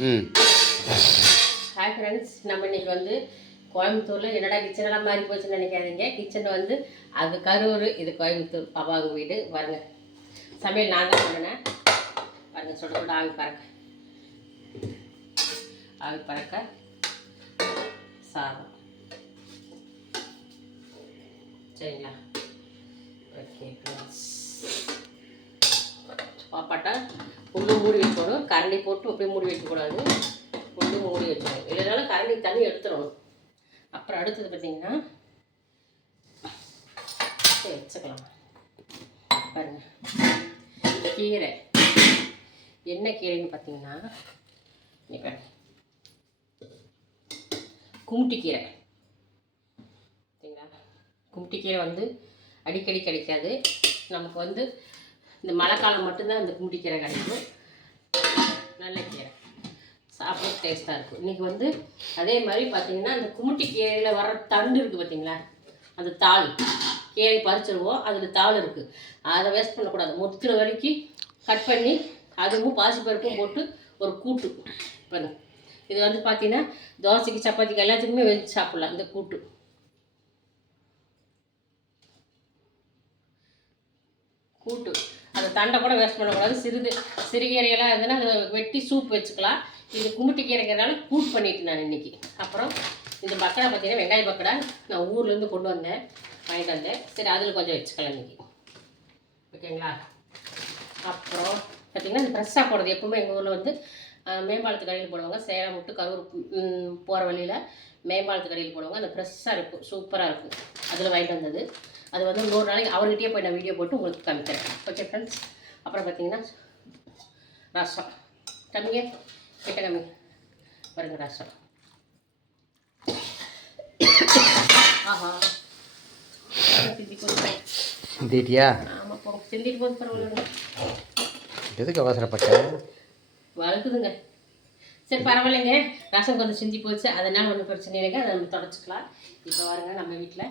Hi friends, நம்ம இன்றைக்கி வந்து கோயம்புத்தூரில் என்னடா கிச்சனெல்லாம் மாறி போச்சுன்னு நினைக்காதீங்க. கிச்சன் வந்து அது கரூர், இது கோயம்புத்தூர் பாப்பாங்க வீடு. பாருங்க, சமையல் நான் தான் பண்ணினேன். பாருங்க, சுட சுட ஆவி பறக்க சாதம். சரிங்களா? ஓகே ஃப்ரெண்ட்ஸ், பாப்பாட்டா புல்லு மூடி வைக்கணும். கரண்டி போட்டு அப்படியே மூடி வைக்கக்கூடாது, புல்லு மூடி வச்சிடணும். இல்லைனாலும் கரண்டி தண்ணி எடுத்துடணும். அப்புறம் அடுத்தது பார்த்தீங்கன்னா வச்சுக்கலாம். பாருங்க, கீரை என்ன கீரைன்னு பார்த்தீங்கன்னா குமுட்டி கீரை. சரிங்களா? குமுட்டி கீரை வந்து அடிக்கடி கிடைக்காது. நமக்கு வந்து இந்த மழை காலம் மட்டும்தான் இந்த குமுட்டி கீரை கிடைக்கும். நல்ல கீரை, சாப்பிட டேஸ்ட்டாக இருக்கும். இன்றைக்கி வந்து அதே மாதிரி பார்த்திங்கன்னா இந்த குமுட்டி கீரையில் வர தண்டு இருக்குது பார்த்தீங்களா, அந்த தாள் கீரை பறிச்சிடுவோம். அதில் தாள் இருக்குது, அதை வேஸ்ட் பண்ணக்கூடாது. முத்துற வரைக்கும் கட் பண்ணி அதுவும் பாசிப்பருப்பும் போட்டு ஒரு கூட்டு பண்ணு. இது வந்து பார்த்திங்கன்னா தோசைக்கு சப்பாத்திக்கு எல்லாத்துக்குமே வச்சு சாப்பிட்லாம். இந்த கூட்டு அந்த தண்டை கூட வேஸ்ட் பண்ணக்கூடாது. சிறுகீரையெல்லாம் இருந்ததுன்னா அதை வெட்டி சூப் வச்சுக்கலாம். இது குமுட்டி கீரைங்கிறனால கூட் பண்ணிட்டு நான் இன்றைக்கி. அப்புறம் இந்த பக்கடா பார்த்தீங்கன்னா வெங்காய பக்கடா நான் ஊர்லேருந்து வாங்கிட்டு வந்தேன். சரி, அதில் கொஞ்சம் வச்சுக்கலாம் இன்றைக்கி. ஓகேங்களா? அப்புறம் பார்த்திங்கன்னா இந்த ஃப்ரெஷ்ஷாக போடுறது எப்பவுமே எங்கள் ஊரில் வந்து மேம்பாலத்து கடையில் போடுவாங்க. சேலம் விட்டு கரூர் போகிற வழியில் மேம்பாலத்து கடையில் போடுவாங்க. அந்த ஃப்ரெஷ்ஷாக இருக்கும், சூப்பராக இருக்கும். அதில் வாங்கிட்டு வந்தது. அது வந்து 100 நாளைக்கு அவர்கிட்டயே போய் நான் வீடியோ போட்டு உங்களுக்கு காமிக்கிறேன். ஓகே ஃப்ரெண்ட்ஸ், அப்புறம் பார்த்தீங்கன்னா ரசம். கம்மிங்க கிட்ட கம்மி பாருங்க, ரசம். ஆஹா, சிந்திட்டியா? ஆமாம், போ சிந்திட்டு போது பரவாயில்ல. எதுக்கு அவசரப்பட்டேன்? வளர்க்குதுங்க. சரி, பரவாயில்லைங்க. ரசம் கொஞ்சம் சிந்தி போச்சு, அதனால் ஒன்றும் பிரச்சனை இல்லைங்க. அதை நம்ம தொடச்சிக்கலாம். இப்போ பாருங்க, நம்ம வீட்டில்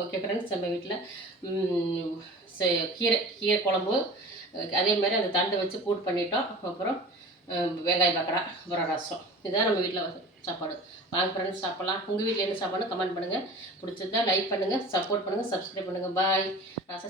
ஓகே ஃப்ரெண்ட்ஸ், நம்ம வீட்டில் கீரை குழம்பு, அதே மாதிரி அந்த தண்டு வச்சு கூட்டு பண்ணிட்டோம். அப்புறம் வெங்காய பக்கடா, அப்புறம் ரசம். இதுதான் நம்ம வீட்டில் சாப்பாடு. வாங்க ஃப்ரெண்ட்ஸ், சாப்பிட்லாம். உங்கள் வீட்டில் என்ன சாப்பாடு கமெண்ட் பண்ணுங்கள். பிடிச்சிருந்தா லைக் பண்ணுங்கள், சப்போர்ட் பண்ணுங்கள், சப்ஸ்கிரைப் பண்ணுங்கள். பாய். ரசம்